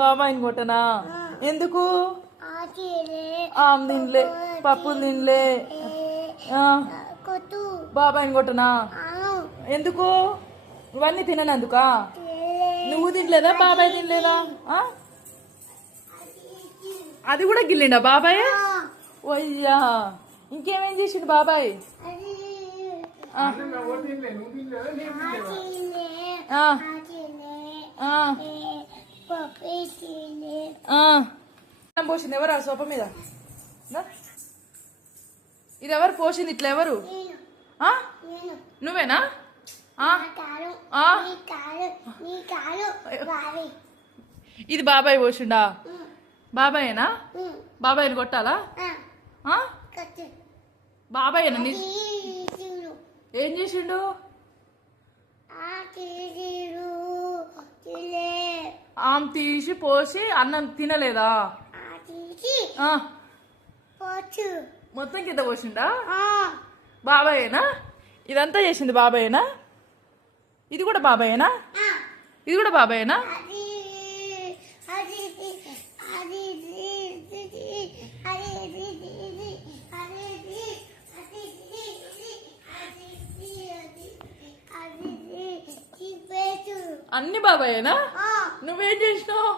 బాబాయిని కొట్టనా? ఎందుకు? ఆమె తినలే, పప్పులు తినలే. బాబాయిని కొట్టనా? ఎందుకు? ఇవన్నీ తిననందుకా? నువ్వు తినలేదా? బాబాయ్ తినలేదా? అది కూడా గిల్లిండా బాబాయ్? వయ్యా, ఇంకేమేం చేసిండు బాబాయ్? పోసింది ఎవరు? ఆ సోఫా మీద ఇది ఎవరు పోసింది? ఇట్లా ఎవరు? నువ్వేనా? ఇది బాబాయ్ పోసిండా? బాబాయేనా? బాబాయ్ని కొట్టాలా? బాబాయేనా? ఏం చేసిండు? ఆమె తీసి పోసి అన్నం తినలేదా? మొత్తం కింద పోసిండా? బాబాయేనా? ఇదంతా చేసింది బాబాయేనా? ఇది కూడా బాబాయేనా? ఇది కూడా బాబాయేనా? అన్ని బాబాయేనా? నువ్వేం చేసినావు?